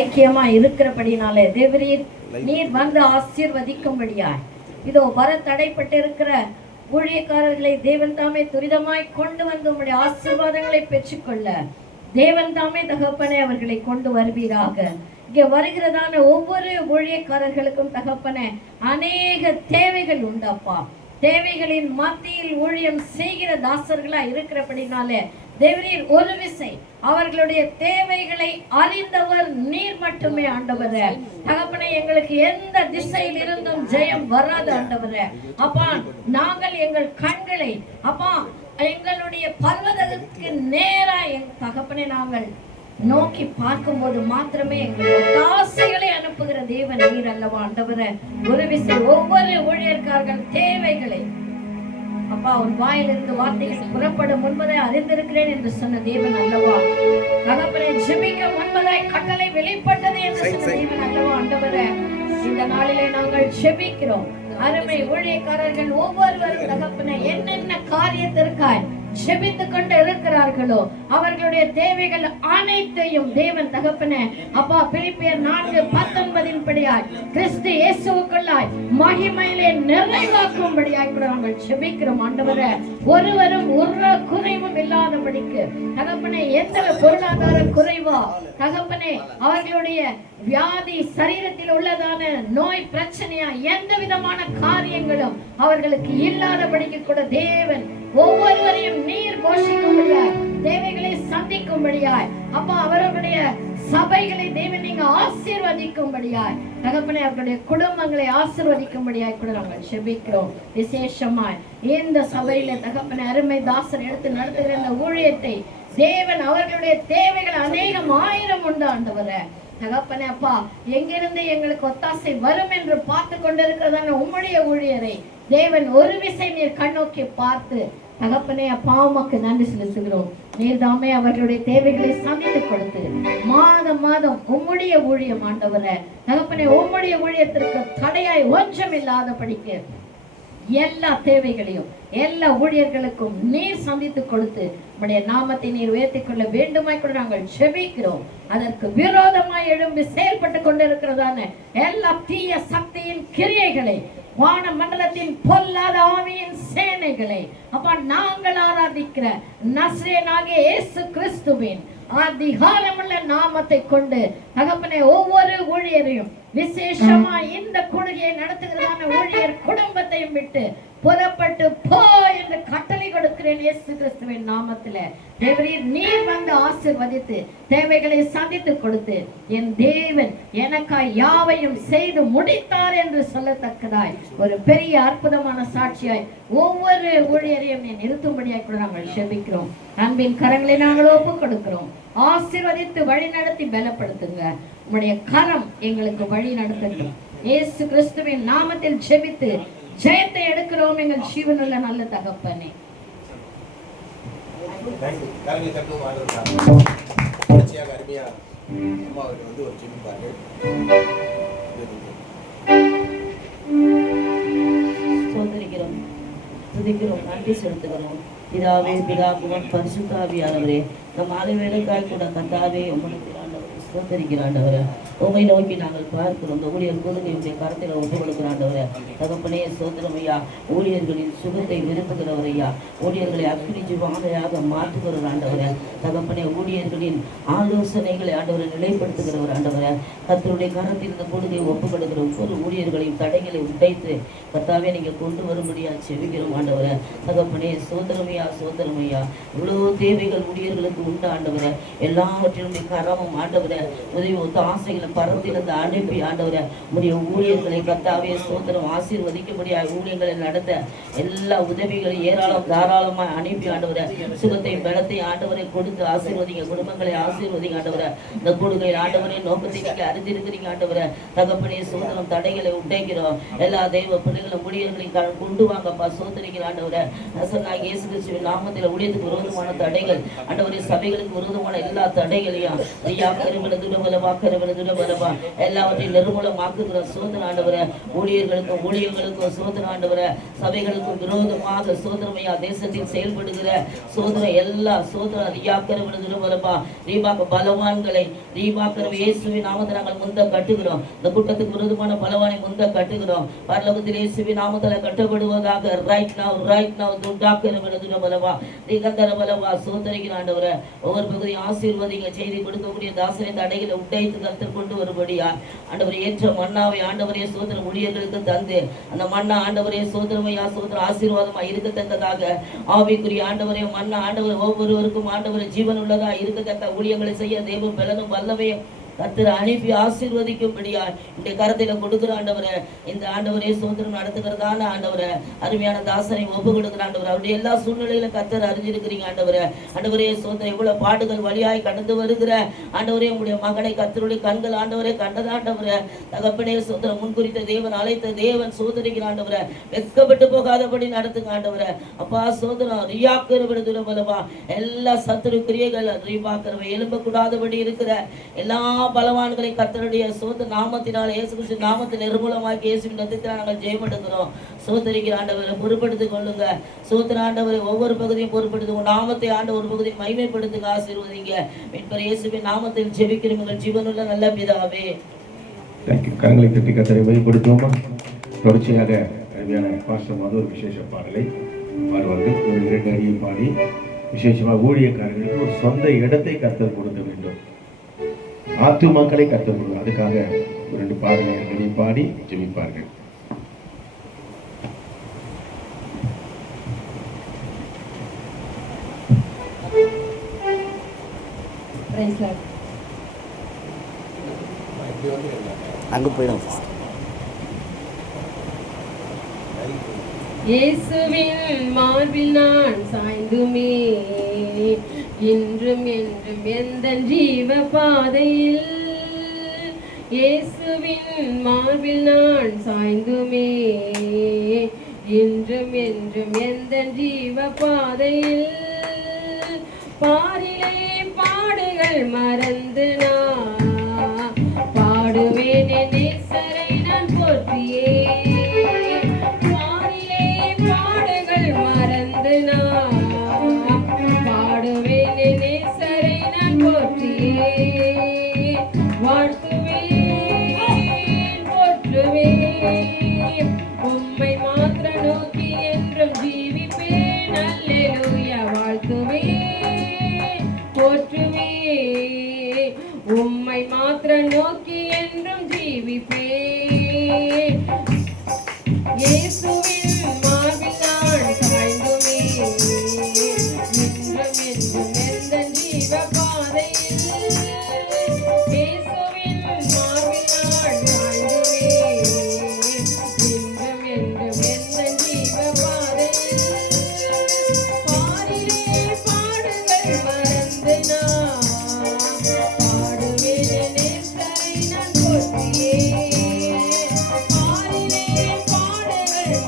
ஐக்கியமா இருக்கிறபடினாலே தேவரீர் நீர் வந்து ஆசீர்வதிக்கும்படியாய் இதோ வர தடைப்பட்டிருக்கிற ஊழியக்காரர்களை தேவன் தாமே துரிதமாய் கொண்டு வந்து உம்முடைய ஆசீர்வாதங்களை பெற்றுக்கொள்ள தேவன் தாமே தகப்பனே அவர்களை கொண்டு வருவீராக. இங்கே வருகிறதான ஒவ்வொரு ஊழியக்காரர்களுக்கும் தகப்பனே அநேக தேவைகள் உண்டப்பா. தேவைகளின் மத்தியில் ஊழியம் செய்கிற தாசர்களா இருக்கிறபடினாலே தேவரீர் ஒரு விசை அவர்களுடைய தேவைகளை அறிந்தவர் நீர் மட்டுமே ஆண்டவரே. தகப்பனே எங்களுக்கு எந்த திசையில் இருந்தும் ஜெயம் வராது ஆண்டவரே. அப்பா நாங்கள் எங்கள் கண்களை அப்பா எங்களுடைய பர்வதத்துக்கு நேரா தகப்பனே நாங்கள் நோக்கி பார்க்கும்போது மாத்திரமே எங்களுடைய ஆசைகளை அனுப்புகிற தேவன் நீர் அல்லவா ஆண்டவரே. ஒரு விசை ஒவ்வொரு ஊழியர்காரர்கள் தேவைகளை அப்பா உன் வாயிலிருந்து வார்த்தைகள் புறப்படும் முன்பதை அறிந்திருக்கிறேன் என்று சொன்ன தேவன் அல்லவா. தகப்பனே ஜெபிக்க முன்பதாய் கட்டளை வெளிப்பட்டது என்று சொன்ன தேவன் அல்லவா ஆண்டவரே. இந்த நாளிலே நாங்கள் ஜெபிக்கிறோம். அருமை ஊழியக்காரர்கள் ஒவ்வொருவரும் தகப்பனே என்னென்ன காரியத்திற்காய் ஜெபித்துக் கொண்டு இருக்கிறார்களோ அவர்களுடைய தேவைகள் அனைத்தையும் தேவன் தகப்பனே அப்பா பிலிப்பியர் 4:19 படியாய் கிறிஸ்து இயேசுவுக்குள்ளாய் மகிமையிலே நிறைவாக்கும்படியாய் கூட நாங்கள் ஜெபிக்கிறோம் ஆண்டவரே. ஒருவரும் ஒரு குறைவும் இல்லாதபடிக்கு தகப்பனே எந்த பொருளாதார குறைவா தகப்பனே அவர்களுடைய வியாதி சரீரத்தில் உள்ளதான நோய் பிரச்சனையா எந்த விதமான காரியங்களும் அவர்களுக்கு இல்லாதபடிக்கு கூட தேவன் ஒவ்வொருவரையும் நீர் போஷிக்கும்படியாய் தேவைகளை சந்திக்கும்படியாய் அப்பா அவர்களுடைய சபைகளை தேவன் நீங்க ஆசீர்வதிக்கும்படியாய் தகப்பனே அவர்களுடைய குடும்பங்களை ஆசீர்வதிக்கும்படியாய் கூட நாங்கள் ஜெபிக்கிறோம். விசேஷமாய் இந்த சபையில தகப்பனே அருமை தாசர் எடுத்து நடத்துகிற இந்த ஊழியத்தை தேவன் அவர்களுடைய தேவைகள் அநேகம் ஆயிரம் உண்டு ஆண்டவரே. தகப்பனே அப்பா எங்கிருந்து எங்களுக்கு ஒத்தாசை வரும் என்று பார்த்து கொண்டிருக்கிறதான உம்முடைய ஊழியரை தேவன் ஒரு விசை நீர் கண்ணோக்கி பார்த்து தகப்பனே அப்பா உமக்கு நன்றி செலுத்துகிறோம். நீர் தாமே அவர்களுடைய தேவைகளை சந்தித்து கொடுத்து மாதம் மாதம் உம்முடைய ஊழியம் ஆண்டவரே தகப்பனே உம்முடைய ஊழியத்திற்கு தடையாய் ஒன்றும் இல்லாதபடிக்கு எல்லா தேவைகளையும் எல்லா ஊழியர்களுக்கும் நீர் சந்தித்து கொடுத்து உம்முடைய நாமத்தை நீர் உயர்த்திக் கொள்ள வேண்டுமாய் கூட நாங்கள் ஜெபிக்கிறோம். அதற்கு விரோதமாய் எழும்பி செயல்பட்டு கொண்டிருக்கிறதான எல்லா தீய சக்தியின் கிரியைகளை வான மண்டலத்தின் பொல்லாத ஆவியின் சேனைகளை அப்பா நாங்கள் ஆராதிக்கிற நசரேயனாகிய இயேசு கிறிஸ்துவின் அதிகாரமுள்ள நாமத்தை கொண்டு தகப்பனே ஒவ்வொரு ஊழியரையும் விசேஷமா இந்த கூடுகையை நடத்துகிறதான ஊழியர் குடும்பத்தையும் விட்டு புறப்பட்டு போ என்று கட்டளை கொடுக்கிறேன் இயேசு கிறிஸ்துவின் நாமத்தில. தேவரீர் நீர் வந்து ஆசீர்வதித்து தேவைகளை சந்தித்து கொடுத்து என் தேவன் எனக்காய் யாவையும் செய்து முடித்தார் என்று சொல்லத்தக்கதாய் ஒரு பெரிய அற்புதமான சாட்சியாய் ஒவ்வொரு ஊழியரையும் நீ நிறுத்தும்படியாய் கூட நாங்கள் ஜெபிக்கிறோம். அன்பின் கரங்களை நாங்கள் ஒப்பு கொடுக்கிறோம். ஆசீர்வதித்து வழி நடத்தி பலப்படுத்துங்க. உம்முடைய கரம் எங்களுக்கு வழி நடத்தட்டும். இயேசு கிறிஸ்துவின் நாமத்தில் ஜெபித்து ஜெயத்தை எடுக்கிறோம் எங்கள் ஜீவனுள்ள நல்ல தகப்பனே. சோதரிக்கிறோம், துதிக்கிறோம், நன்றி செலுத்துகிறோம். பிதாவே பிதா குமாரன் பரிசுத்த ஆவியானவரே நம் மாலை வேலைக்காய் கூட கர்த்தாவே உங்களுக்கு சோதரிக்கிறாண்டவரே உண்மை நோக்கி நாங்கள் பார்க்கிறோம். இந்த ஊழியர் கொடுங்க கருத்தில் ஒப்பு கொடுக்கிறாண்டவரே தகப்பனே சோதரமையா ஊழியர்களின் சுகத்தை விரும்புகிறவரையா ஊழியர்களை அக்னி ஜீவானையாக மாற்றுகிறவர் ஆண்டவரே தகப்பனே ஊழியர்களின் ஆலோசனைகளை ஆண்டவரை நிலைப்படுத்துகிறவர் ஆண்டவரே கர்த்தருடைய கரத்தில் இந்த கொடுங்கை ஒப்பு கொடுக்கிற ஒவ்வொரு ஊழியர்களையும் தடைகளை உடைத்து கர்த்தாவே நீங்க கொண்டு வரும்படியா செவிக்கிறோம் ஆண்டவரே தகப்பனே சோதரமையா இவ்வளோ தேவைகள் ஊழியர்களுக்கு உண்டு ஆண்டவரே எல்லாவற்றினுடைய கரமும் ஆண்டவரே உதவி ஒத்த ஆசைகளை பரத்திலிருந்து அனுப்பி ஆண்டவரை உடைய ஊழியர்களை கர்த்தாவே சோதரம் ஆசீர்வதிக்கும்படியாக ஊழியர்களை நடத்த எல்லா உதவிகளையும் ஏராளம் தாராளமாக அனுப்பி ஆண்டவரை சுகத்தையும் பலத்தையும் ஆண்டவரை கொடுத்து ஆசீர்வதிங்க குடும்பங்களை ஆசீர்வதிங்க ஆண்டவரை இந்த கொடுக்கை ஆண்டவரை நோக்கத்தை நீங்க அறிந்திருக்கிறீங்க ஆண்டவரை தகப்பனே சோதரம் தடைகளை உடைக்கிறோம். எல்லா தெய்வ பிள்ளைகளும் ஊழியர்களையும் கொண்டு வாங்கப்பா சோதரிக்கிற ஆண்டவரை நசனாகிய இயேசு கிறிஸ்துவின் நாமத்தில் ஊழியத்துக்கு விரோதமான தடைகள் ஆண்டவரை சபைகளுக்கு விரோதமான எல்லா தடைகளையும் ஐயா கருவல துரவல வாக்கரவல துரவல பலவா எல்லாவற்றையும் நிர்மூலமாக்குகிற சோதனை ஆண்டவரை ஊழியர்களுக்கும் சோதனை ஆண்டவரை சபைகளுக்கும் விரோதமாக சோதனையா தேசத்தில் செயல்படுகிற சோதனை எல்லா சோதனை ரியாக்கரவிடுகிற பலவா ரீபாக்க பலவான்களை ரீபாக்கரவ இயேசுவின் நாமத்தை நாங்கள் முந்த கட்டுகிறோம். இந்த கூட்டத்துக்கு விரோதமான பலவானை முந்த கட்டுகிறோம். பரலோகத்தில் இயேசுவின் நாமத்தில் கட்டப்படுவதாக ரைட் நவ் துண்டாக்கரவிடுகிற பலவா நீகந்தர பலவா சோதனைக்கு ஆண்டவரை ஒவ்வொரு பகுதியும் ஆசீர்வதிங்க. செய்தி கொடுக்கக்கூடிய தாசனை தடைகளை உடைத்து கருத்தில் கொண்டு வரும்படியா ஆண்டவரை ஏற்ற மன்னாவை ஆண்டவரே சோதனை ஊழியர்களுக்கு தந்து அந்த மன்னா ஆண்டவரே சோதரமையா சோதர ஆசீர்வாதமா இருக்கத்தக்கதாக ஆவிக்குரிய ஆண்டவரே மன்னா ஆண்டவர் ஒவ்வொருவருக்கும் ஆண்டவரை ஜீவன் உள்ளதா இருக்கத்தக்க ஊழியங்களை செய்ய தேவ பலனும் வல்லமையும் கர்த்தரை அனுப்பி ஆசீர்வதிக்கும்படியா இந்த கரத்தில கொடுக்குற ஆண்டவரை இந்த ஆண்டவரே சோதனம் நடத்துகிறதான ஆண்டவரை அருமையான தாசனை ஒப்பு கொடுக்குற ஆண்டவர் அவருடைய எல்லா சூழ்நிலையிலும் கர்த்தர் அறிஞ்சிருக்கிறீங்க ஆண்டவரே சோதனை இவ்வளவு பாடுகள் வழியாய் கடந்து வருகிற ஆண்டவரே உங்களுடைய மகனை கர்த்தருடைய கண்கள் ஆண்டவரே கண்டதாண்டவரை தகப்பனே சோதனம் முன்குறித்த தேவன் அழைத்த தேவன் சோதரிக்கிற ஆண்டவரை வெட்கப்பட்டு போகாதபடி நடத்துங்க ஆண்டவரை அப்பா சோதனம் ரியாக்கிறவிடுதுற பலவா எல்லா சத்துரு கிரியைகள் ரீபாக்கிறவை எழும்ப கூடாதபடி இருக்கிற எல்லா பலவான்களை கர்த்தருடைய சோத நாமத்தினால் இயேசு கிறிஸ்து நாமத்தில் நிர்மூலமாக்கி இயேசுவின் ரத்தத்தினால் நாங்கள் ஜெயம் எடுக்கிறோம். சோதரிக்கிற ஆண்டவரை பொறுப்படுத்திக் கொள்ளுங்க. சோதர ஆண்டவரை ஒவ்வொரு பகுதியும் பொறுப்படுத்துங்க. நாமத்தை ஆண்ட ஒரு பகுதியை மகிமைப்படுத்துங்க. ஆசீர்வதிங்க. மீட்பர் இயேசுவின் நாமத்தில் ஜெபிக்கிறோம் எங்கள் ஜீவனுள்ள நல்ல பிதாவே. கரங்களை தட்டி கர்த்தரை மகிமைப்படுத்துவோமா? தொடர்ச்சியாக அருமையான பாஸ்டர் ஒரு விசேஷ பாடலை பாடுவார்கள். ஒரு 2 அடியை பாடி விசேஷமாக ஊழியக்காரர்களுக்கு ஒரு சொந்த இடத்தை கர்த்தர் கொடுக்க வேண்டும். ஆத்துமாக்களை கற்றுக்கொள்ளும். அதுக்காக 2 பாடலை பாடி ஜெபிப்பார்கள். அங்க போயிடும். இயேசுவின் மார்பில் நான் சாய்ந்துமே இன்றும் என்றும் எந்த ஜீவ பாதையில் இயேசுவின் மார்பில் நான் சாய்ந்துமே இன்றும் என்றும் எந்த ஜீவ பாதையில் பாரிலே பாடுகள் மறந்து நான் பாடுவேன் நேசரை நான் போற்றியே உம்மை மாத்திர நோக்கி என்றும் ஜீவிப்பேன். அல்லேலூயா வாழ்த்துவேன் போற்றுவேன். உம்மை மாத்திர நோக்கி என்றும் ஜீவிப்பேன். இயேசுவின் மார்பில் நான் சாய்ந்துமே இன்றும் என்றும் எந்த ஜீவ பாதையில் இயேசுவின் மார்பில் நான் சாய்ந்துமே இன்றும் என்றும் எந்த ஜீவ பாதையில் பாரிலே பாடுகள் மறந்து நான் பாடுவேன் நேசரை நான் போற்றியே பாரிலே பாடுகள்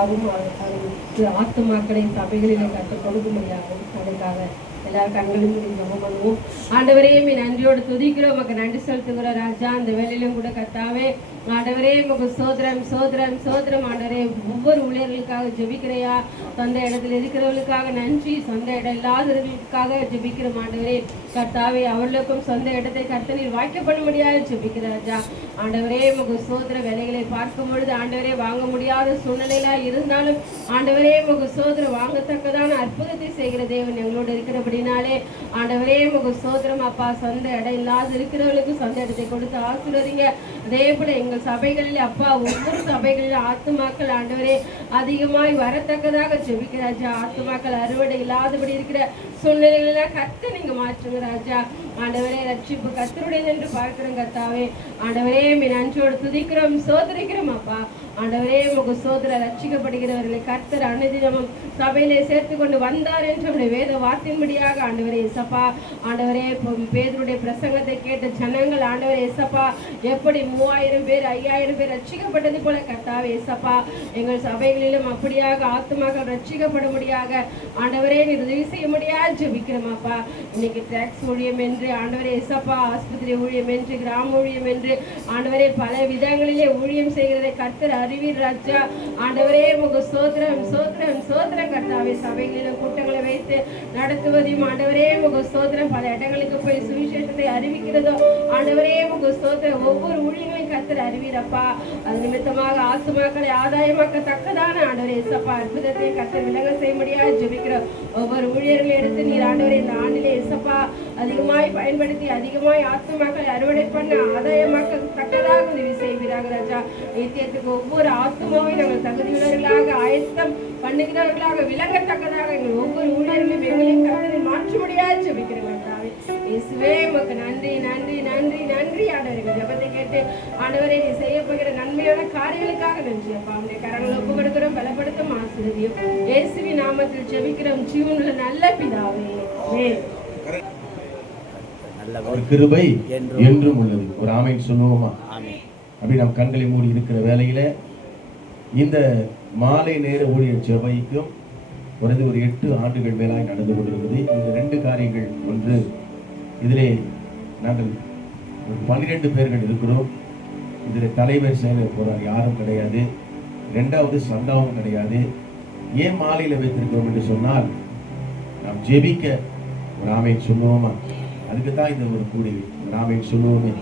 ஊழியர்களுக்காகவும் ஆத்துமாக்களை சபைகளிலே கற்றுக் கொடுக்க முடியாகும். அதுக்காக எல்லாரும் கண்களும் ஜெபம் பண்ணுவோம். ஆண்டவரே நன்றியோடு துதிக்கிறோம், உமக்கு நன்றி செலுத்துகிறோம் ராஜா. அந்த வேலையிலும் கூட கர்த்தாவே ஆண்டவரே உமக்கு சோதரம் சோதரம் சோதரம். ஆண்டவரே ஒவ்வொரு ஊழியர்களுக்காக ஜெபிக்கிறையா, சொந்த இடத்துல இருக்கிறவர்களுக்காக நன்றி, சொந்த இடம் இல்லாதவர்களுக்காக ஜெபிக்கிறோம் ஆண்டவரே. கர்த்தாவே அவர்களுக்கும் சொந்த இடத்தை கர்த்தனில் வாய்க்க பண்ண முடியாது ஜெபிக்கிற ராஜா. ஆண்டவரே உமக்கு சோதர வேலைகளை பார்க்கும் பொழுது ஆண்டவரே வாங்க முடியாத சூழ்நிலையில இருந்தாலும் ஆண்டவரே உமக்கு சோதர வாங்கத்தக்கதான அற்புதத்தை செய்கிற தேவன் எங்களோடு இருக்கிறபடினாலே ஆண்டவரே உமக்கு சோதரம் அப்பா. சொந்த இடம் இல்லாத இருக்கிறவர்களுக்கு சொந்த இடத்தை கொடுத்து ஆசீர்வதிங்க. அதே போல எங்கள் சபைகளில் அப்பா ஒவ்வொரு சபைகளிலும் ஆத்துமாக்கள் ஆண்டவரே அதிகமாய் வரத்தக்கதாக ஜெபிக்கிற ராஜா. ஆத்துமாக்கள் அறுவடை இல்லாதபடி இருக்கிற சூழ்நிலைகளெல்லாம் கர்த்த நீங்க மாற்றுங்க ராஜா. ஆண்டவரே ரட்சிப்பு கர்த்தருடையது என்று பார்க்கிறோம் கர்த்தாவே. ஆண்டவரே நன்றியோடு துதிக்கிறோம் சோதரிக்கிறோம் அப்பா. ஆண்டவரே உமக்கு சோதர ரட்சிக்கப்படுகிறவர்களை கர்த்தர் அனுதினமும் சபையிலே சேர்த்து கொண்டு வந்தார் என்று வேத வார்த்தையின்படியாக ஆண்டவரே இயேசப்பா. ஆண்டவரே பேதுருடைய பிரசங்கத்தை கேட்ட ஜனங்கள் ஆண்டவரே இயேசப்பா எப்படி 3000 பேர் 5000 பேர் ரட்சிக்கப்பட்டது போல கர்த்தாவே இயேசப்பா எங்கள் சபைகளிலும் அப்படியாக ஆத்துமாக்கள் ரட்சிக்கப்படும்படியாக ஆண்டவரே நீர் உதவி செய்ய முடியாது ஜெபிக்கிறோமாப்பா. இன்னைக்கு டாக்ஸ் ஊழியம் என்று ஆண்டவரே இயேசப்பா, ஆஸ்பத்திரி ஊழியம் என்று, கிராம ஊழியம் என்று ஆண்டவரே பல விதங்களிலே ஊழியம் செய்கிறதை கர்த்தர் அறிவீர் ராஜா. ஆண்டவரே உமக்கு சோத்திரம் சோத்திரம் சோத்திரம் கர்த்தாவே. சபைகளிலும் கூட்டங்களை வைத்து நடத்துவதையும் ஆண்டவரே உமக்கு சோத்திரம், பல இடங்களுக்கு போய் சுவிசேஷத்தை அறிவிக்கிறதோ ஆண்டவரே உமக்கு சோத்திரம். ஒவ்வொரு ஊழியங்களையும் கர்த்தர் அறிவீரப்பா. அது நிமித்தமாக ஆத்துமாக்களை ஆதாயமாக்கத்தக்கதான ஆண்டவரே இயேசப்பா அற்புதத்தை கர்த்தர் விளங்க செய்ய முடியாது ஜெபிக்கிறோம். ஒவ்வொரு ஊழியர்களை எடுத்து நீர் ஆண்டவரே இந்த ஆண்டிலே இயேசப்பா அதிகமாய் பயன்படுத்தி அதிகமாய் ஆத்துமாக்களை அறுவடை பண்ண ஆதாயமாக்கத்தக்கதாக உதவி செய்வீராக ராஜா. நித்தியத்துக்கு ஒவ்வொரு ஆத்துமாவை நாங்கள் தகுதியுள்ளவர்களாக ஆயத்தம் பண்ணுகிறவர்களாக விளங்கத்தக்கதாக எங்கள் ஒவ்வொரு ஊழியர்களும் எங்களையும் கர்த்தரில் மாற்ற முடியாது ஜெபிக்கிறோம் கர்த்தாவே. இயேசுவே உமக்கு நன்றி நன்றி நன்றி நன்றி ஆண்டவர்கள் ஜெபத்தை கேட்டு ஆண்டவரே நீ செய்ய போகிற நன்மையான காரியங்களுக்காக நன்றி அப்பா. உடைய கரங்களை ஒப்பு கொடுக்கிறோம், பலப்படுத்தும் ஆசீர்வதியும். இயேசுவின் நாமத்தில் ஜெபிக்கிறோம் ஜீவனுள்ள நல்ல பிதாவே. ஒரு கிருபை என்றும் உள்ளது. ஒரு ஆமென் சொல்லுவோமா? அப்படி நாம் கண்களை மூடி இருக்கிற வேளையில இந்த மாலை நேர ஊழியர் ஜெபைக்கும் குறைந்து ஒரு 8 ஆண்டுகள் மேலாய் நடந்து கொண்டிருக்கிறது. இந்த 2 காரியங்கள். ஒன்று, இதிலே நாங்கள் 12 பேர்கள் இருக்கிறோம். இதில் தலைவர் செயலர் போறார் யாரும் கிடையாது. 2வது சண்டாவும் கிடையாது. ஏன் மாலையில் வைத்திருக்கிறோம் என்று சொன்னால் நாம் ஜெபிக்க ஒரு ஆமென் சொல்லுவோமா? அதுக்கு தான் இந்த ஒரு கூடுகை. ஒரு ஆமென் சொல்லுவோமே.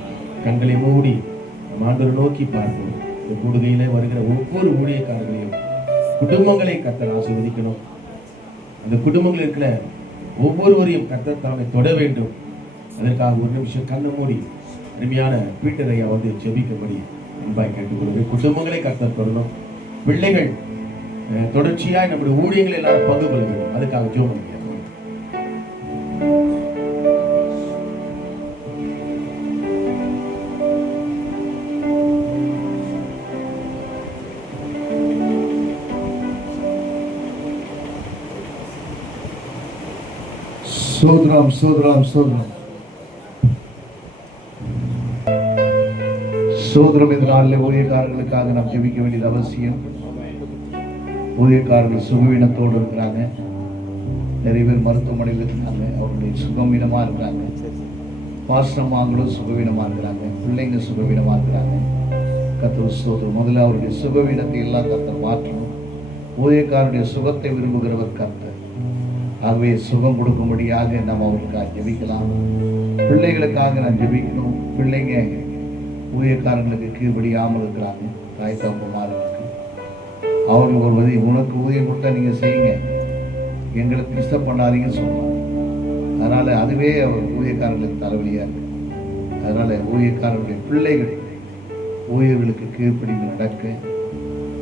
கண்களை மூடி நம் ஆண்டவரை நோக்கி பார்ப்போம். இந்த கூடுகையிலே வருகிற ஒவ்வொரு ஊழியக்காரர்களையும் குடும்பங்களை கர்த்தர் ஆசீர்வதிக்கணும். அந்த குடும்பங்கள் இருக்கிற ஒவ்வொருவரையும் கர்த்தர் தாமே தொட வேண்டும். அதற்காக ஒரு நிமிஷம் கண்ணை மூடி அருமையான பீட்டர் ஐயா வந்து ஜெபிக்கும்படி அன்பாய் கேட்டுக்கொள்கிறேன். குடும்பங்களை கர்த்தர் தொடரும். பிள்ளைகள் தொடர்ச்சியாய் நம்முடைய ஊழியங்கள் எல்லாரும் பங்கு கொள்ள வேண்டும். அதுக்காக ஜெபம். சோதரம் சோதரம் சோதரம் சோதரம் இந்த நாளில் ஊழியக்காரர்களுக்காக நாம் ஜெபிக்க வேண்டியது அவசியம். ஊழியக்காரர்கள் சுகவீனத்தோடு இருக்கிறாங்க. நிறைய பேர் மருத்துவமனையில் இருக்கிறாங்க. அவர்களுடைய சுகவீனமாக இருக்கிறாங்க. பாஸ்டமாங்களும் சுகவீனமாக இருக்கிறாங்க. பிள்ளைங்க சுகவீனமாக இருக்கிறாங்க. கர்த்தர் ஸ்தோத்திரம். முதல்ல அவருடைய சுகவீனத்தை எல்லாம் கர்த்தர் மாற்றணும். ஊழியக்காரருடைய சுகத்தை விரும்புகிறவர் கர்த்தர். ஆகவே சுகம் கொடுக்கும்படியாக நாம் அவருக்காக ஜெபிக்கலாம். பிள்ளைகளுக்காக நான் ஜெபிக்கணும். பிள்ளைங்க ஊழியக்காரங்களுக்கு கீழ்படியாமல் இருக்கிறாங்க. தாய் தகப்பன்மார்களுக்கு அவர்கள் ஒரு உனக்கு ஊதியம் கொடுத்தா நீங்கள் செய்யுங்க, எங்களுக்கு டிஸ்டர்ப் பண்ணாதீங்கன்னு சொல்லுவாங்க. அதனால் அதுவே அவர் ஊழியக்காரர்களுக்கு தலைவலியாக இருக்கு. அதனால் ஊழியக்காரர்களுடைய பிள்ளைகள் ஊழியர்களுக்கு கீழ்ப்படிந்து நடக்க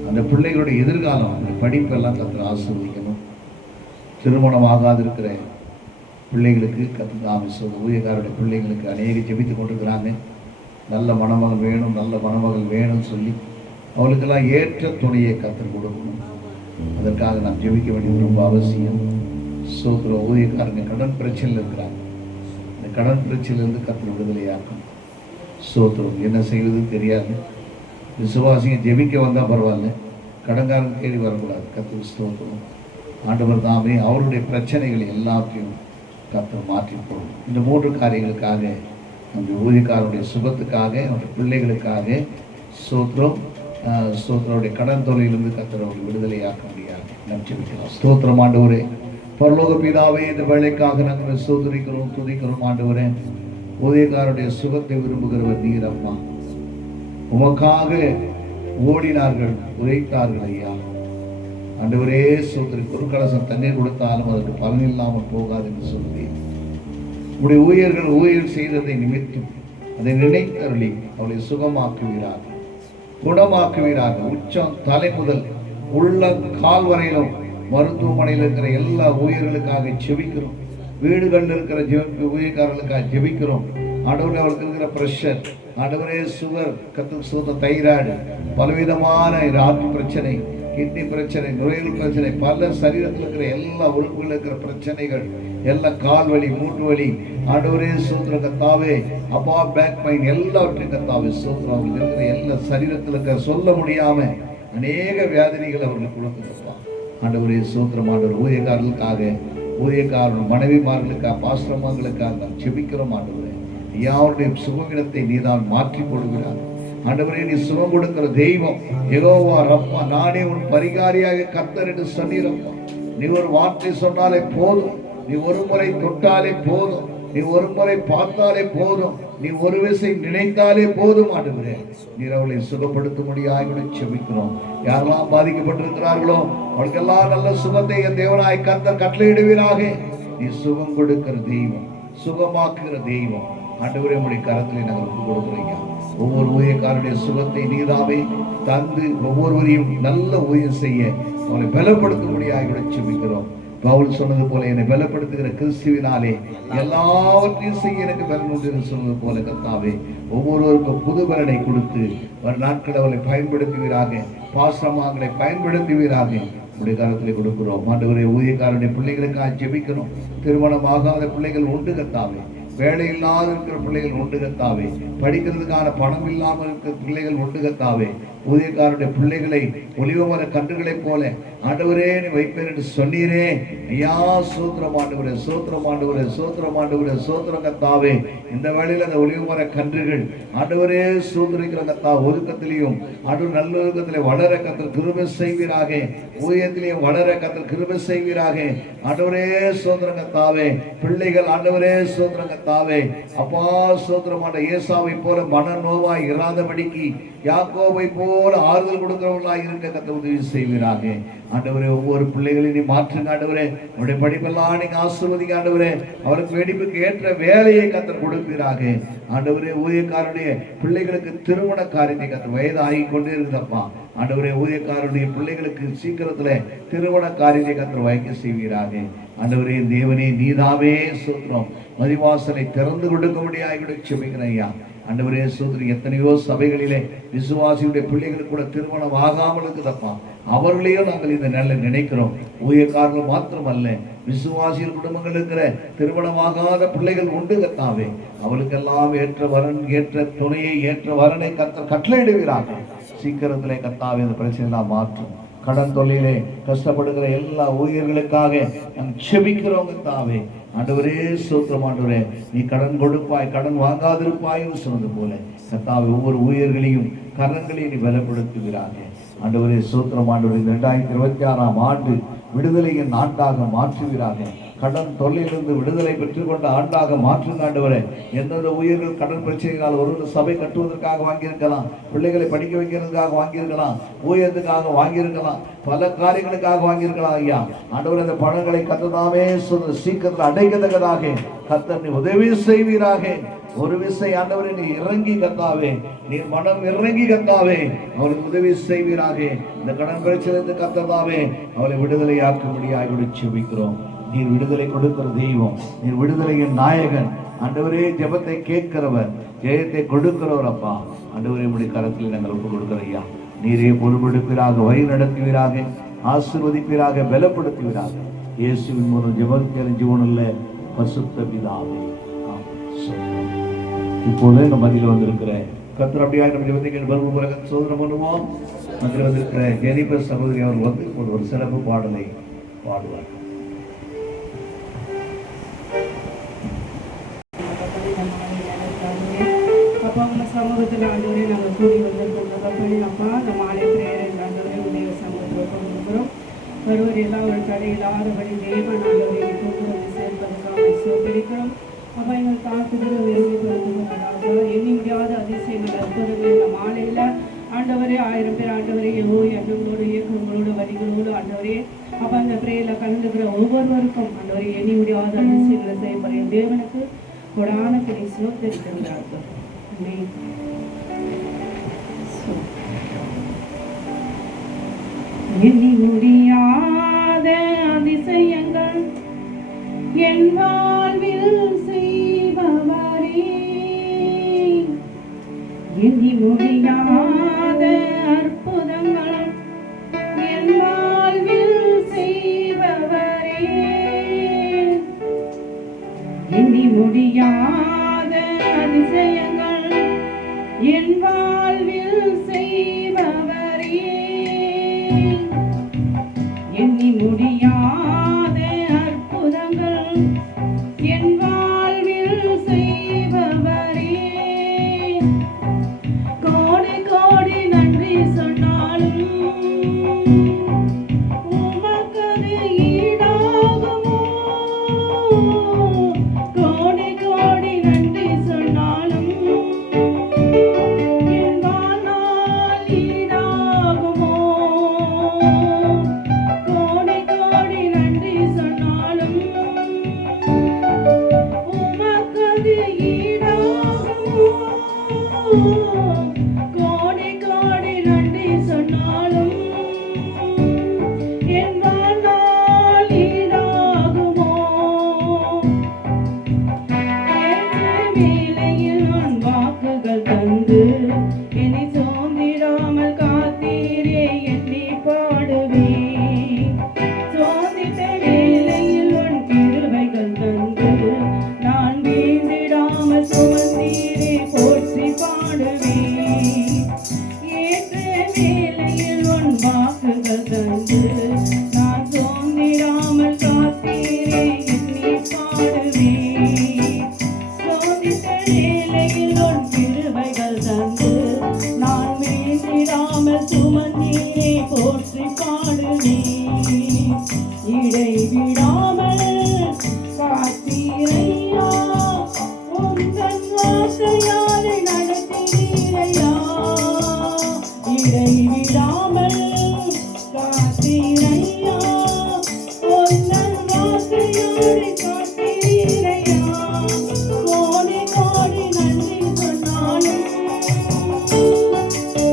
அந்த பிள்ளைகளுடைய எதிர்காலம் அந்த படிப்பெல்லாம் கர்த்தர் ஆசீர்வதிக்கணும். திருமணம் ஆகாதிருக்கிற பிள்ளைகளுக்கு கர்த்தர் ஊழியக்காரருடைய பிள்ளைங்களுக்கு அநேக ஜெபித்து கொண்டிருக்கிறாங்க. நல்ல மணமகன் வேணும், நல்ல மணமகள் வேணும்னு சொல்லி அவளுக்கெல்லாம் ஏற்ற துணையை கர்த்தர் கொடுக்கணும். அதற்காக நாம் ஜெபிக்க வேண்டியது ரொம்ப அவசியம். சோத்திர ஊழியக்காரங்க கடன் பிரச்சனையில் இருக்கிறாங்க. இந்த கடன் பிரச்சனையிலிருந்து கர்த்தர் விடுதலையாக்கும். சோத்திரம் என்ன செய்வதுன்னு தெரியாது. விசுவாசிங்க ஜெபிக்க வந்தால் பரவாயில்ல, கடன்காரன் தேடி வரக்கூடாது. கர்த்தருக்கு ஸ்தோத்திரம். ஆண்டவர் தாமே அவருடைய பிரச்சனைகளை எல்லாத்தையும் கர்த்தர் மாற்றி போடும். இந்த 3 காரியங்களுக்காக, நம்முடைய ஊழியக்காரருடைய சுபத்துக்காக, நம்முடைய பிள்ளைகளுக்காக ஸ்தோத்திரம். ஸ்தோத்திரருடைய கடன் தொல்லையிலிருந்து கர்த்தர் அவரை விடுதலையாக்க முடியாது. நாம் ஜெபிக்கலாம். ஸ்தோத்திரம் ஆண்டவரே. பரலோக பிதாவே, இந்த வேலைக்காக நாங்கள் ஸ்தோத்திரிக்கிறோம், துதிக்கிறோம் ஆண்டவரே. ஊழியக்காரருடைய சுகத்தை விரும்புகிறவர் நீர் அம்மா. உமக்காக ஓடினார்கள், உழைத்தார்கள் ஐயா. ஆண்டவரே ஸ்தோத்திரி. குறுக்கலசம் தண்ணீர் கொடுத்தாலும் அதற்கு பலன் இல்லாமல் போகாது என்று சொல்கிறேன். உடைய ஊழியர்கள் ஊழியர் செய்ததை நிமித்தம் அதை நினைத்தருளி அவளை சுகமாக்குவீரார்கள், குணமாக்குவீரார்கள். உச்சம் தலை முதல் உள்ள கால் வரையிலும் மருத்துவமனையில் இருக்கிற எல்லா ஊழியர்களுக்காக ஜெபிக்கிறோம். வீடுகளில் இருக்கிற ஊழியக்காரர்களுக்காக ஜெபிக்கிறோம். ஆண்டவரே, அவருக்கு இருக்கிற ப்ரெஷர், ஆண்டவரே சுகர், கத்து தைராய்டு, பலவிதமான ஆர்ட் பிரச்சனை, கிட்னி பிரச்சனை, நுரையீரல் பிரச்சனை, பல சரீரத்தில் இருக்கிற எல்லா உறுப்புகளில் இருக்கிற பிரச்சனைகள், எல்லா கால் வலி, மூட்டு வலி, ஆண்டவரே சூத்திர கத்தாவே, அப்பா பேக் பெயின், எல்லாவற்றையும் கத்தாவே சூத்திரம். அவங்களுக்கு இருக்கிற எல்லா சரீரத்தில் இருக்கிற சொல்ல முடியாம அநேக வியாதிகள் அவர்களுக்கு கொடுத்துருப்பா. ஆண்டவரே சூத்திரம். ஆண்டவர் ஊழியக்காரர்களுக்காக, ஊழியக்காரர்கள் மனைவிமார்களுக்காக, பாஸ்ரமங்களுக்காக நாம் செபிக்கிறோம். ஆண்டவரே, யாருடைய சுகவீனத்தை நீதான் மாற்றி போடுகிறார். ஆண்டவரே, நீ சுகம் கொடுக்கிற தெய்வம் யெகோவா ரப்பா. நானே உன் பரிகாரியாக கர்த்தர் என்று சொன்னீரப்பா. நீ ஒரு வார்த்தை சொன்னாலே போதும், நீ ஒரு முறை தொட்டாலே போதும், நீ ஒரு முறை பார்த்தாலே போதும், நீ ஒரு விசை நினைத்தாலே போதும். ஆண்டவரே, நீர் அவளை சுகப்படுத்தும்படியாக செபிக்கிறோம். யாரெல்லாம் பாதிக்கப்பட்டிருக்கிறார்களோ அவளுக்கெல்லாம் நல்ல சுகத்தை என் தேவனாய் கர்த்தர் கட்டளையிடுவீராக. நீ சுகம் கொடுக்கிற தெய்வம், சுகமாக்குகிற தெய்வம். ஆண்டவரே, உம்முடைய கரத்திலே நாங்கள் ஒப்புக் கொடுக்கிறீங்க. ஒவ்வொரு ஊழியக்காரருடைய சுகத்தை நீதாவே தந்து ஒவ்வொருவரையும் நல்ல ஊழியம் செய்ய அவனை பலப்படுத்தும்படியாக செபிக்கிறோம். பவுல் சொன்னது போல, என்னை பலப்படுத்துகிற கிறிஸ்துவினாலே எல்லாவற்றையும் செய்ய எனக்கு பலன் உண்டு என்று சொன்னது போல கர்த்தாவே, ஒவ்வொருவருக்கும் புது பலனை கொடுத்து ஒரு நாட்கள் அவளை பயன்படுத்துவீராக, பாசமாங்களை பயன்படுத்துவீராக. உடைய காலத்திலே கொடுக்கிறோம். ஆண்டவரே, ஊழியக்காரருடைய பிள்ளைகளுக்காக ஜெபிக்கணும். திருமணமாகாத பிள்ளைகள் உண்டு கர்த்தாவே, வேலை இல்லாத இருக்கிற பிள்ளைகள் உண்டு கர்த்தாவே, படிக்கிறதுக்கான பணம் இல்லாமல் இருக்கிற பிள்ளைகள் உண்டு கர்த்தாவே. ஊழியக்காரருடைய பிள்ளைகளை ஒலிவமர கன்றுகளைப் போல ஆண்டவரே நீ வைப்பேன் என்று சொன்னீரே ஐயா. சோத்திரம் ஆண்டவரே, சோத்திரம் ஆண்டவரே, சோத்திரம் ஆண்டவரே, சோத்திரம் கர்த்தாவே. இந்த வேளையில் அந்த ஒலிவமர கன்றுகள் ஆண்டவரே சோதரிக்கிற கர்த்தா ஒதுக்கத்திலையும் ஆண்டவர் நல்ல ஒதுக்கத்திலே வளர கர்த்தர் கிருபை செய்வீராக. ஊழியத்திலையும் வளர கர்த்தர் கிருபை செய்வீராக. ஆண்டவரே சோத்திரம் கர்த்தாவே. பிள்ளைகள் ஆண்டவரே சோத்திரம் கர்த்தாவே. அப்பா சோத்திரமான ஏசாவை போல மன நோவாய் இராதபடிக்கு யாக்கோபை போல ஆறுதல் கொடுக்கிறவர்களாக இருக்க கர்த்தர் உதவி செய்வீராக. ஆண்டவரே, ஒவ்வொரு பிள்ளைகளையும் நீ மாற்றுங்க ஆண்டவரே. உடைய படிப்பெல்லாம் நீங்க ஆசீர்வதிங்க ஆண்டவரே. அவருக்கு வெடிப்புக்கு ஏற்ற வேலையை கர்த்தர் கொடுப்பீராக. ஆண்டவரே, ஊழியக்காரருடைய பிள்ளைகளுக்கு திருமண காரியத்தை கர்த்தர் வயது ஆகி கொண்டே இருக்குதப்பா. ஆண்டவரே, ஊழியக்காரருடைய பிள்ளைகளுக்கு சீக்கிரத்துல திருமண காரியத்தை கர்த்தர் வைக்க செய்வீராக. ஆண்டவரே தேவனே, நீதாவே சூத்திரம் மதிவாசலை திறந்து கொடுக்கும்படியாக செபிக்கிறேன் ஐயா. ஆண்டவரே சூத்திரி, எத்தனையோ சபைகளிலே விசுவாசியுடைய பிள்ளைகளுக்கு கூட திருமணம் ஆகாமல் இருக்குதப்பா. அவர்களையும் நாங்கள் இந்த நிலையில் நினைக்கிறோம். ஊழியக்காரர்கள் மாத்திரமல்ல, விசுவாசிகள் குடும்பங்கள் இருக்கிற திருமணமாகாத பிள்ளைகள் உண்டு கர்த்தாவே. அவளுக்கெல்லாம் ஏற்ற வரன், ஏற்ற துணையை, ஏற்ற வரனை கர்த்தர் கட்டளையிடுவீராக. சீக்கிரத்திலே கர்த்தாவே இந்த பிரச்சனையெல்லாம் மாற்றும். கடன் தொல்லையிலே கஷ்டப்படுகிற எல்லா ஊழியர்களுக்காக நாங்கள் செபிக்கிறோம் கர்த்தாவே. ஆண்டவரே சோத்திரம். ஆண்டவரே, நீ கடன் கொடுப்பாய், கடன் வாங்காதிருப்பாய் சொன்னது போல கர்த்தாவே ஒவ்வொரு ஊழியர்களையும் கரங்களையும் நீ பலப்படுத்துகிறாங்க. ஆண்டவரே சோத்திரம். ஆண்டவரே, 2026ஆம் ஆண்டு விடுதலையின் ஆண்டாக மாற்றுகிறாங்க. கடன் தொல்லையிலிருந்து விடுதலை பெற்றுக்கொண்ட ஆண்டாக மாற்றுங்க ஆண்டவரே. எந்தெந்த ஊழியர்கள் கடன் பிரச்சனைகளால் ஒரு சபை கட்டுவதற்காக வாங்கியிருக்கலாம், பிள்ளைகளை படிக்க வைக்கிறதுக்காக வாங்கியிருக்கலாம், ஊழியத்துக்காக வாங்கியிருக்கலாம், பல காரியங்களுக்காக வாங்கியிருக்கலாம் ஐயா. ஆண்டவரே, அந்த பணங்களை கர்த்ததாமே சீக்கிரத்தில் அடைக்கத்தக்கதாக கர்த்தர் நீ உதவி செய்வீராக. ஒரு விசை ஆண்டவரே நீ இறங்கி கர்த்தாவே, நீ மனம் இறங்கி கர்த்தாவே அவளுக்கு உதவி செய்வீராக. இந்த கடன் பிரச்சனை கர்த்ததாவே அவளை விடுதலையாக்கும்படியாக செபிக்கிறோம். நீர் விடுதலை கொடுக்கிற தெய்வம், நீர் விடுதலையின் நாயகன். ஆண்டவரே, ஜெபத்தை கேட்கிறவர், ஜெயத்தை கொடுக்கிறவர் அப்பா. ஆண்டவரே, உடைய கரத்தில் நாங்கள் ஒப்புக் கொடுக்கிற ஐயா. நீரே பொறுப்பெடுப்பீராக, வழி நடத்துவீராக, ஆசீர்வதிப்பீராக, பலப்படுத்துவீராக. இயேசுவின் மூலம் ஜெபம் ஜீவனுள்ள பரிசுத்த பிதாவே. இப்போது இந்த மத்தியில் வந்திருக்கிற கர்த்தர் அப்படியாக நம்ம ஜெபத்துக்கு பலவு உலகம் சோதனை பண்ணுவோம். அதில் வந்திருக்கிற ஜெனிபர் சகோதரி அவர்கள் வந்து இப்போது ஒரு சிறப்பு பாடலை பாடுவார். அப்பா உங்க சமூகத்தில் ஆண்டவரே நாங்கள் கூடி வந்திருக்கோம். அப்பா அந்த மாலை பிரேயர் ஆண்டவரே உடைய சமூகத்தில் கொண்டிருக்கிறோம். ஒருவர் எல்லா ஒரு தடை இல்லாதபடி தேவன் ஆண்டவரை கொண்டு வந்து சேர்ப்பதற்காக சோதரிக்கிறோம். அப்பா எங்கள் தாக்குகிற விரும்பி கொடுத்துருக்கோம். எண்ணி முடியாத அதிசயங்கள் அற்புதங்கள் இந்த மாலையில் ஆண்டவரே 1000 பேர் ஆண்டவரே எண்ணங்களோடு இயக்கங்களோடு வழிகளோடு ஆண்டவரே அப்போ அந்த பிரேயரில் கலந்துக்கிற ஒவ்வொருவருக்கும் ஆண்டவரே எண்ணி முடியாத அதிசயங்களை செய்யப்படுற தேவனுக்கு கொடான கொடி சோதரிக்கிறார்கள். எண்ணி முடியாத அதிசயங்கள் என் வாழ்வில் செய்பவரே, எண்ணி முடியாத அற்புதங்கள் என் வாழ்வில் செய்பவரே, எண்ணி முடியாத அதிசயங்கள் என் வாழ்வில் செய்பவரே, எண்ணி முடியாத அற்புதங்கள் என் வாழ்வில் செய்பவரே, கோடி கோடி நன்றி சொன்னாலும் உமக்கது ஈடாகுமோ, கோடி கோடி நன்றி சொன்னாலும் என் வாழ்நாள் ஈடாகுமோ, கோடி கோடி நன்றி சொன்னாலும் உமக்கது ஈடாகுமோ, கோடி கோடி நன்றி சொன்னாலும் என் வாழ்நாள் ஈடாகுமோ, வேலையில் நான் வாக்குகள் தந்து என்னை சோர்ந்திடாமல் காத்தீரே எண்ணி பாடுவேன், சோர்ந்திட்ட வேலையில் உன் கிருபைகள் தந்து நான் வீழ்ந்திடாமல் சுமந்தீரே போற்றி பாடுவேன், ஏற்ற வேலையில் உன் வாக்குகள் தந்து நான் சோர்ந்திடாமல் காத்தீரே எண்ணி பாடுவேன், சோதித்த வேலையில் உன் கிருபைகள் தந்து நான் வீழ்ந்திடாமல் சுமந்தீரே போற்றி பாடுவேன், இடைவிடாமல் காத்தீரையா உந்தன் வார்த்தையாலே நடத்தினீரையா, இடைவிடாமல் காத்தீரையா உந்தன் வார்த்தையாலே காத்தீரையா, கோடி கோடி நன்றி சொன்னாலும்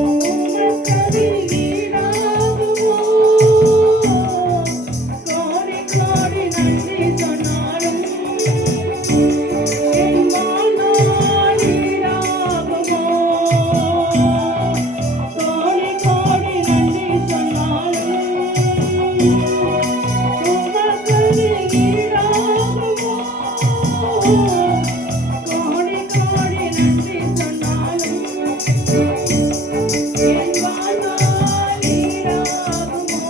உமக்கது ஈடாகுமோ, கோடி கோடி நன்றி சொன்னாலும் என் வாழ்நாள் ஈடாகுமோ, கோடி கோடி நன்றி சொன்னாலும் உமக்கது ஈடாகுமோ, கோடி கோடி நன்றி சொன்னாலும் என் வாழ்நாள் ஈடாகுமோ.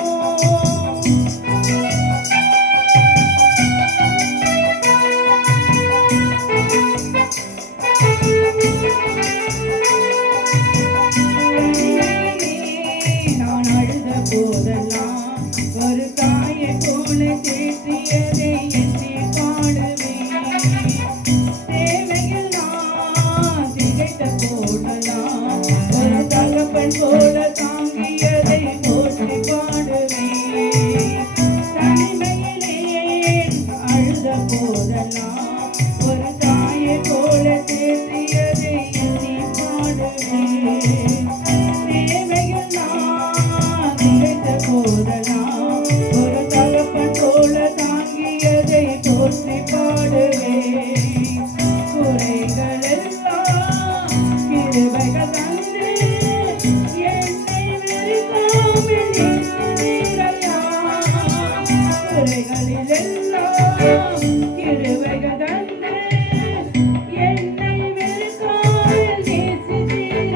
நான் அழுத போதெல்லாம் ஒரு தாயை போல தேற்றியதை எண்ணி பாடுவேன், தேவையில் நான் திகைத்த போதெல்லாம் ஒரு தகப்பன் போல தாங்கியதை போற்றி பாடுவேன், தனிமையிலே அழுத போதெல்லாம் ஒரு தாயை போல தேற்றியதை எண்ணி பாடுவேன், தேவையில் நான் திகைத்த போதெல்லாம் ஒரு தகப்பன் போல தாங்கியதை போற்றி பாடுவேன், குறைகள் எல்லாம் கிருபைகள் தந்து என்னை வெறுக்காமல் நேசித்தீரையா, குறைகளில் எல்லாம் கிருபைகள் தந்து என்னை வெறுக்காமல் நேசித்தீரையா,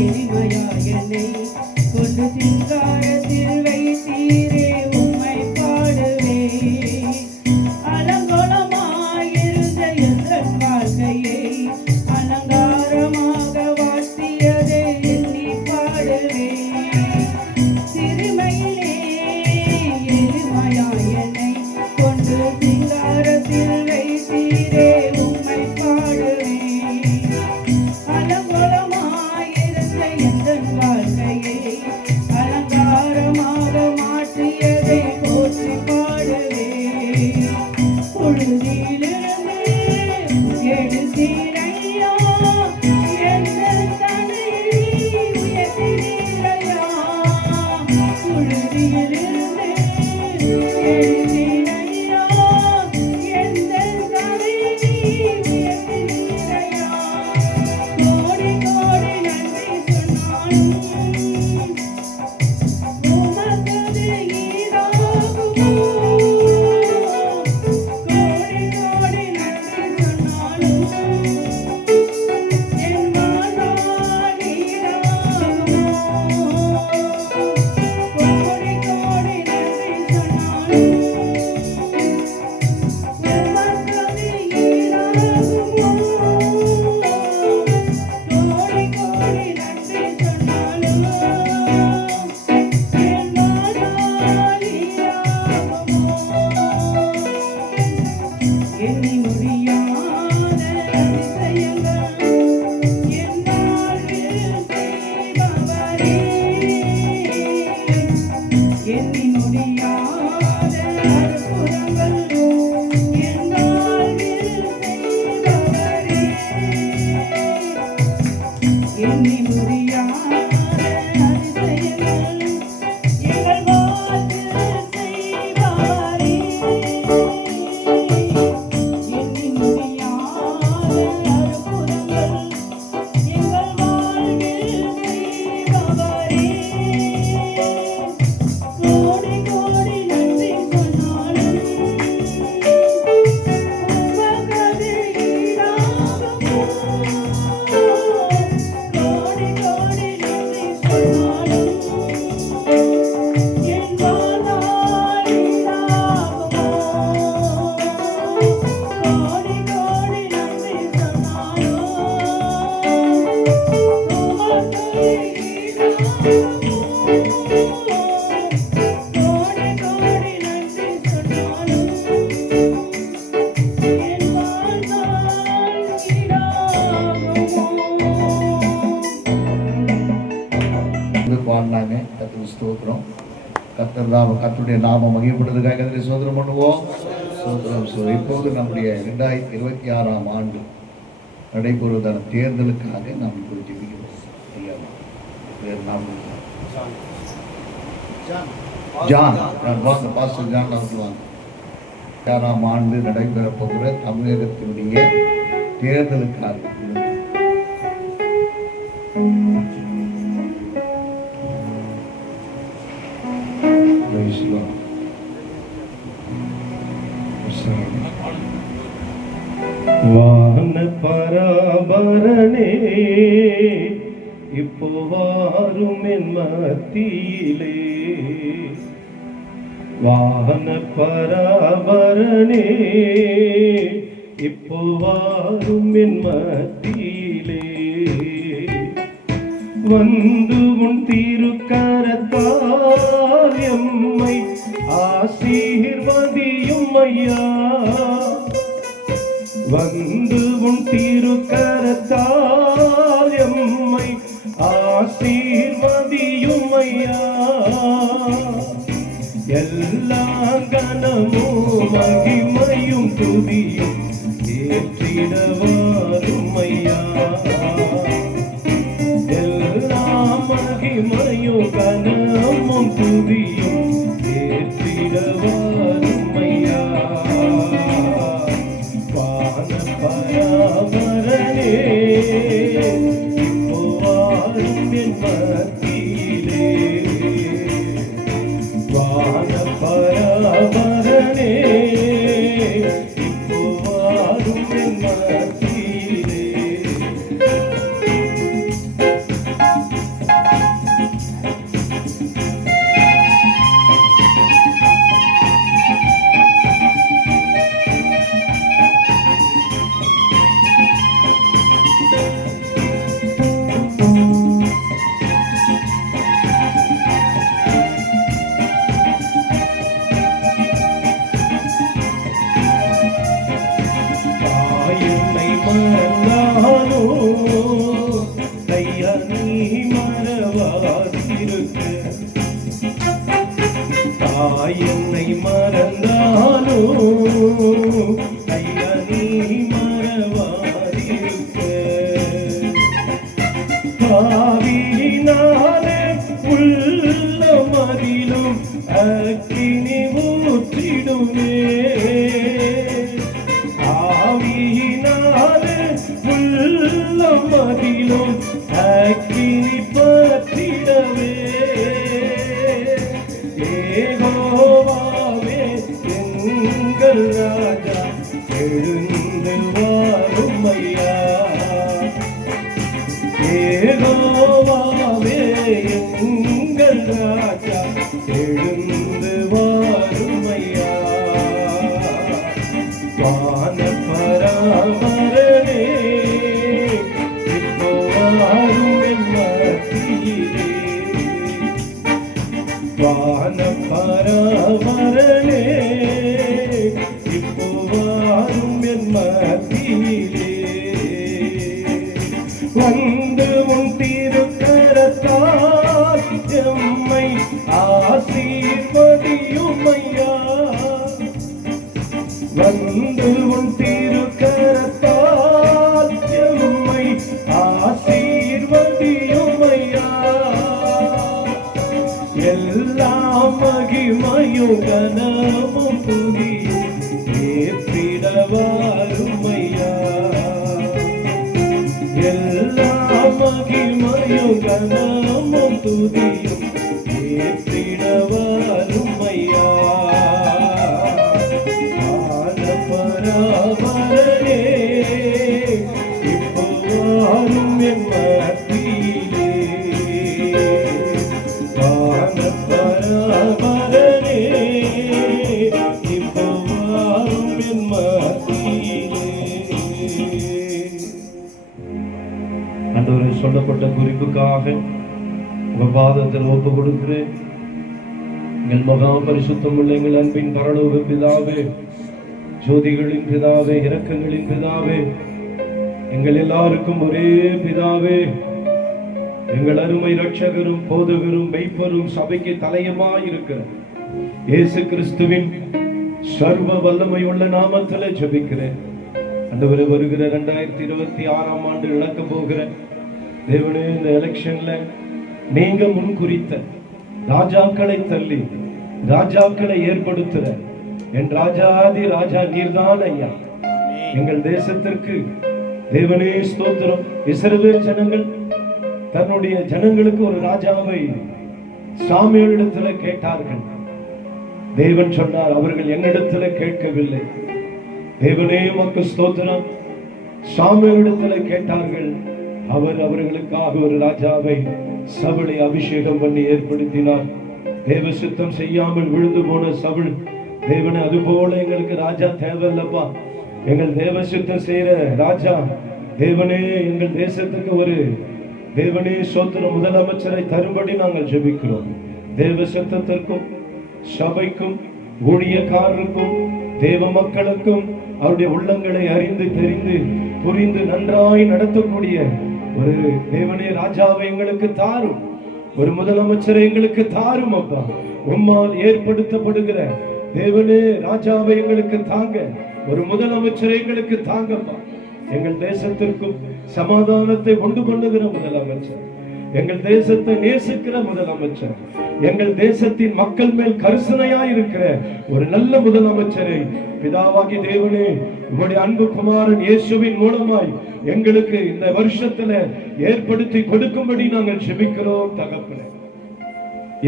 எளிமையா என்னை கொண்டு சிங்காரத்தில் வைத்தீரே உம்மை பாடுவேன். அலங்கோலமாயிருந்த எங்கள் வாழ்க்கையை அலங்காரமாக வாழ்த்தியதே எண்ணி பாடுவேன். சிறுமையிலே எளிமையா என்னை கொண்டு சிங்காரத்தில் வைத்தீரே உம்மை பாடுவேன். அலங்கோலமாயிருந்த எங்கள் வாழ்க்கையை அலங்காரமாக மாற்றியதை போற்றி பாடுவேன். புழுதியிலிருந்து எடுத்தீரையா, எங்கள் தலையை உயர்த்தினீரையா. புழுதியிலிருந்து எடுத்தீரையா, எங்கள் தலையை உயர்த்தினீரையா. கோடி கோடி நன்றி சொன்னாலும் உமக்கது ஈடாகுமோ. கோடி கோடி நன்றி சொன்னாலும் என் வாழ்நாள் ஈடாகுமோ. கோடி கோடி நன்றி சொன்னாலும் உமக்கது ஈடாகுமோ. கோடி கோடி நன்றி சொன்னாலும் என் வாழ்நாள் ஈடாகுமோ. எண்ணி முடியாத அதிசயங்கள் என் வாழ்வில் செய்பவரே. எண்ணி முடியாத அற்புதங்கள் என் வாழ்வில் செய்பவரே. எண்ணி முடியாத அதிசயங்கள் எங்கள் வாழ்வில் செய்பவரே. எண்ணி முடியாத அற்புதங்கள் எங்கள் வாழ்வில் செய்பவரே. கோடி கோடி நன்றி சொன்னாலும் உமக்கது ஈடாகுமோ. கோடி கோடி நன்றி சொன்னாலும் என் வாழ்நாள் ஈடாகுமோ. கோடி கோடி நன்றி சொன்னாலும் உமக்கது ஈடாகுமோ. கோடி கோடி நன்றி சொன்னாலும் என் வாழ்நாள் ஈடாகுமோ. பாடினாங்க. கர்த்தருக்கு ஸ்தோத்திரம். கர்த்தருடைய நாமம் மகிமைப்படுவதற்காக கர்த்தரை சோதனம் பண்ணுவோம். சோதனம் இப்போது நம்முடைய 2026ஆம் ஆண்டு நடைபெறுவதான தேர்தலுக்காக நாம் இப்போது ஜெபிக்கிறோம். ஐயா, வேறு நாம ஜான் வாங்க, பாஸ்டர் ஜான் அவர்கள் வாங்க. 6ஆம் ஆண்டு நடைபெறப் போகிற தமிழகத்தினுடைய தேர்தலுக்காக Praise Lord. வான பராபரணே இப்போ வாரும் என் மத்தியிலே. வான பராபரணே இப்போ வாரும் என் மத்தியிலே. வந்து உன் திருக்கரத்தால் எம்மை ஆசீர்வதியும் ஐயா. வந்து உன் திருக்கரத்தால் எம்மை ஆசீர்வதியும் ஐயா. எல்லா கனமும் மகிமையும் துதியும் ஏற்றிடவாரும் ஐயா. எல்லா மகிமையும் கனமும் துதியும் ஏற்றிடவாரும் ஐயா. வான பராபரனே இப்போ வாரும் என் மத்தியிலே. வான பராபரனே இப்போ வாரும் என் மத்தியிலே. ஐயா நீ மறவாதிருக்க. தாய் என்னை மறந்தாலோ ஐயா நீ மறவாதிருக்க. பாவியினாலே உள்ள மதிலும் அக்கினி ஊற்றிடுமே. ஆவியினாலே உள்ள மதிலும் அக்கினி பற்றிடவே. யெகோவாவே எங்கள் ராஜா எழுந்து வாரும் ஐயா. யெகோவாவே எங்கள் ராஜா எழுந்து வாரும் ஐயா. வானபராபரனே இப்போ வாரும் என் மத்தியிலே. வானபராபரனே இப்போ வாரும் என் மத்தியிலே. வந்து உன் திருக்கரத்தால் எம்மை ஆசீர்வதியும் ஐயா. வந்து உன் திருக்கரத்தால் எம்மை ஆசீர்வதியும் ஐயா. எல்லா மகிமையும் கனமும் துதியும் ஏற்றிட வாரும் ஐயா. எல்லா மகிமையும் கனமும் துதியும் ஏற்றிட வாரும் ஐயா. வானபராபரனே இப்போ வாரும் என் மத்தியிலே. வானபராபரனே இப்போ வாரும் என் மத்தியிலே. ஆண்டவரே, சொல்லப்பட்ட குறிப்புக்காக உங்க பாதத்தில் ஒப்பு கொடுக்கிறேன். எங்கள் மகா பரிசுத்தம் உள்ள எங்கள் அன்பின் பரலோக பிதாவே, ஜோதிகளின் பிதாவே, இரக்கங்களின் பிதாவே, எங்கள் எல்லாருக்கும் ஒரே பிதாவே, எங்கள் அருமை இரட்சகரும் போதகரும் மெய்ப்பரும் சபைக்கு தலையமாயிருக்கிற இயேசு கிறிஸ்துவின் சர்வ வல்லமையுள்ள நாமத்திலே ஜெபிக்கிறேன். ஆண்டவரே, வருகிற 2026 ஆண்டு இழக்க போகிற தேவனே, இந்த எலெக்ஷன்ல நீங்க முன்குறித்த ராஜாக்களை தள்ளி ராஜாக்களை ஏற்படுத்துற என் ராஜாதி ராஜா நீர்தான் ஐயா. எங்கள் தேசத்திற்கு தேவனே ஸ்தோத்திரம். இஸ்ரவேல் ஜனங்கள் தன்னுடைய ஜனங்களுக்கு ஒரு ராஜாவை சாமியிடத்துல கேட்டார்கள். தேவன் சொன்னார், அவர்கள் என்னிடத்துல கேட்கவில்லை. தேவனே உமக்கு ஸ்தோத்திரம். சாமியிடத்துல கேட்டார்கள். அவர் அவர்களுக்காக ஒரு ராஜாவை சவுலை அபிஷேகம் பண்ணி ஏற்படுத்தினார். தேவ சித்தம் செய்யாமல் விழுந்து போன சவுல், தேவனே அதுபோல எங்களுக்கு ராஜா தேவையில்லப்பா, எங்கள் தேவ சித்தம் செய்யற ராஜா தேவனே எங்கள் தேசத்துக்கு ஒரு தேவனே சோத்திர முதலமைச்சரை தரும்படி நாங்கள் ஜெபிக்கிறோம். தேவ சித்தத்திற்கும் சபைக்கும் ஊழியக்காரருக்கும் தேவ மக்களுக்கும் அவருடைய உள்ளங்களை அறிந்து தெரிந்து புரிந்து நன்றாய் நடத்தக்கூடிய ஒரு தேவனே ராஜாவை எங்களுக்கு தாரும். ஒரு முதலமைச்சரை எங்களுக்கு தாரும் அப்பா. உம்மால் ஏற்படுத்தப்படுகிற தேவனே ராஜாவை எங்களுக்கு தாங்க. ஒரு முதலமைச்சரை எங்களுக்கு தாங்கப்பா. எங்கள் தேசத்திற்கும் சமாதானத்தை கொண்டு பண்ணுகிற முதலமைச்சர், எங்கள் தேசத்தை நேசிக்கிற முதலமைச்சர், எங்கள் தேசத்தின் மக்கள் மேல் கரிசனையாய் இருக்கிற ஒரு நல்ல முதலமைச்சரை பிதாவாகி தேவனே உம்முடைய அன்பு குமாரன் இயேசுவின் மூலமாய் எங்களுக்கு இந்த வருஷத்துல ஏற்படுத்தி கொடுக்கும்படி நாங்கள் ஜெபிக்கிறோம் தகப்பனே.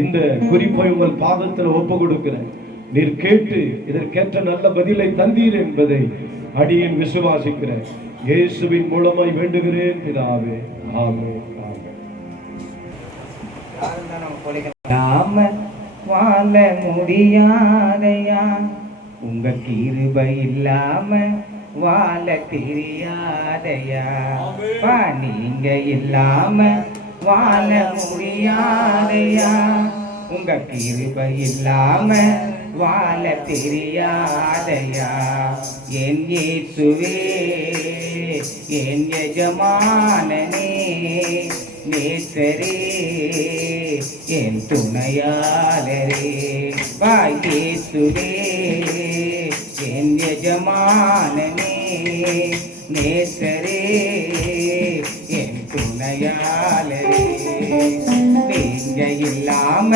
இந்த குறிப்பை உங்கள் பாதத்தில் ஒப்பு கொடுக்கிறேன். நீர் கேட்டு இதற்கேற்ற நல்ல பதிலை தந்தீர் என்பதை அடியேன் விசுவாசிக்கிறேன். இயேசுவின் மூலமாய் வேண்டுகிறேன் பிதாவே, ஆமென். நாம வாழ முடியாதையா, உங்க கிருபை இல்லாம வாழ தெரியாதையா. நீங்க இல்லாம வாழ முடியாதையா, உங்க கிருபை இல்லாம வாழ தெரியாதையா. என் இயேசுவே, என் எஜமானனே, நேசரே என் துணையாளரே வா இயேசுவே என் எஜமானனே நேசரே என் துணையாளரே நீங்க இல்லாம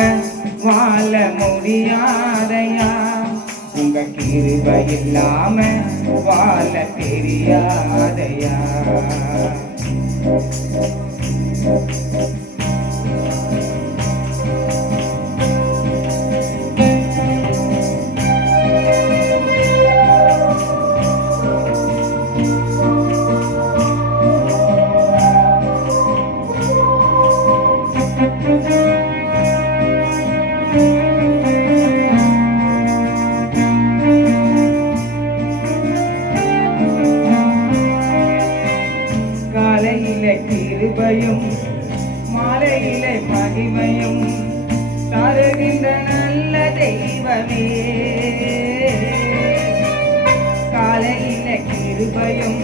வாழ முடியாதையா உங்க கிருபை இல்லாம வாழ தெரியாதையா காலையிலே கிருபையும் மாலையிலே மகிமையும் தருகின்ற நல்ல தெய்வமே காலையிலே கிருபையும்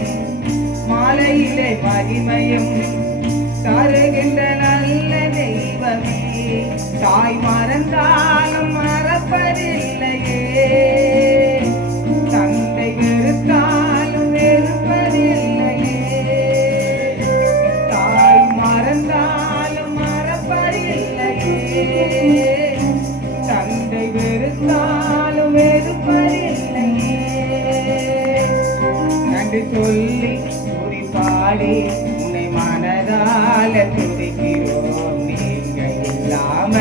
மாலையிலே மகிமையும் தருகின்ற நல்ல தெய்வமே தாய் மறந்தாலும் மறப்பதில்லையே தந்தை வெறுத்தாலும் வெறுப்பதில்லையே தாய் மறந்தாலும் மறப்பதில்லையே தந்தை வெறுத்தாலும் வெறுப்பதில்லையே நன்றி சொல்லி துதி பாடி உன்னை மனதால துதிக்கிறோம் நீங்க இல்லாம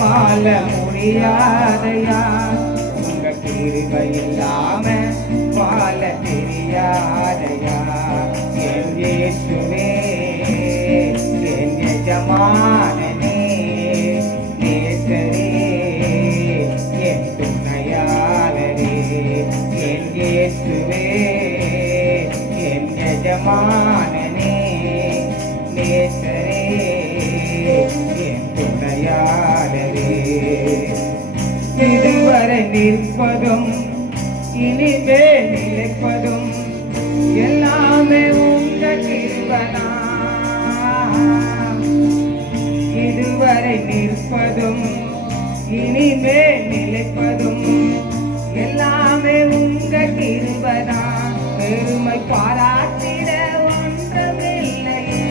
வாழ முடியாதையா உங்க கிருபை இல்லாம வாழ தெரியாதையா என் இயேசுவே என் எஜமானனே நேசரே என் துணையாளரே என் இயேசுவே என் எஜமானனே நேசரே என் துணையாளரே இதுவரை நிற்பதும் இனிமே நிலைப்பதும் எல்லாமே உங்க கிருபைதான் இதுவரை நிற்பதும் இனிமே நிலைப்பதும் எல்லாமே உங்க கிருபைதான் பெருமை பாராட்டிட ஒன்றமில்லையே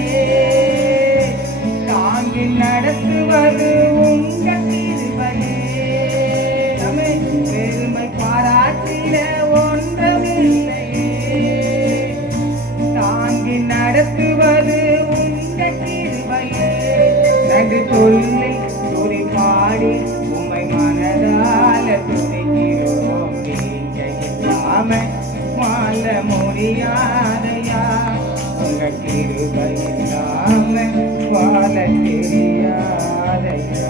தாங்கி நடத்துவது உங்க கிருபையே பெருமை பாராட்டிட ஒன்றமில்லையே தாங்கி நடத்துவது உங்க கிருபையே நன்றி சொல்லி துதி பாடி உம்மை மனதால துதிக்கிறோம் நீங்க இல்லாம வாழ முடியாதையா உங்க கிருபை இல்லாம வாழ தெரியாதையா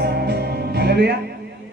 அல்லேலூயா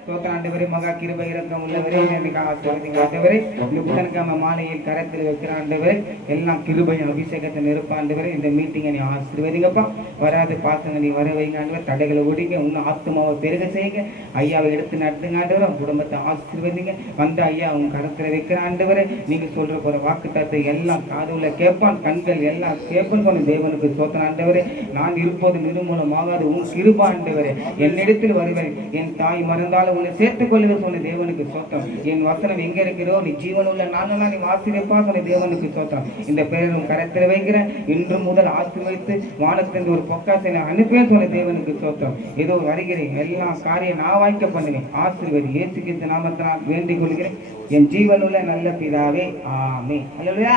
ஸ்தோத்திரம் ஆண்டவரே மகா கிருபை இரக்கம் உள்ளவரே எனக்கு ஆசீர்வதிங்க ஆண்டவரே இந்த புதன்கிழமை மாலையில் கரத்தில் வைக்கிற ஆண்டவரே எல்லாம் கிருபையும் அபிஷேகத்தை நிரப்ப ஆண்டவரே இந்த மீட்டிங்கை நீ ஆசீர்வதிங்கப்பா வராது பாசங்க நீ வர வைங்க ஆண்டவர் தடைகளை ஒடிங்க இன்னும் ஆத்மாவை பெருக செய்யுங்க ஐயாவை எடுத்து நடத்துங்க ஆண்டவர் அவங்க குடும்பத்தை ஆசீர்வதிங்க வந்த ஐயா அவங்க கரத்தில் வைக்கிற ஆண்டவரே நீங்க சொல்ற போற வாக்கு தத்தை எல்லாம் காதுல கேட்பான் கண்கள் எல்லாம் கேட்பான் சொன்ன தேவனுக்கு ஸ்தோத்திரம் ஆண்டவரே நான் இருப்பது நிர்மூலமாகாது உன் கிருபை ஆண்டவரே என்னிடத்தில் வருவேன் என் தாய் மறந்தாலும் உன்னை சேர்த்துக் கொள்ளுவேன் சொன்ன தேவனுக்கு ஸ்தோத்திரம் என் வசனம் எங்க இருக்கிறோ நீ ஜீவன் உள்ள நானெல்லாம் நீ ஆசீர்வதிப்பா சொன்ன தேவனுக்கு ஸ்தோத்திரம் இந்த பெயரும் கரத்தில் வைக்கிறேன் இன்று முதல் ஆசீர்வதித்து வானத்திலிருந்து ஒரு பொக்காசை அனுப்பேன் சொன்ன தேவனுக்கு ஸ்தோத்திரம் ஏதோ வருகிறேன் எல்லா காரியம் நான் வாய்க்க பண்ணுவேன் ஆசீர்வதி இயேசு கிறிஸ்து நாமத்தினால் வேண்டிக் கொள்கிறேன் என் ஜீவனுள்ள நல்ல பிதாவே ஆமென் அல்லேலூயா.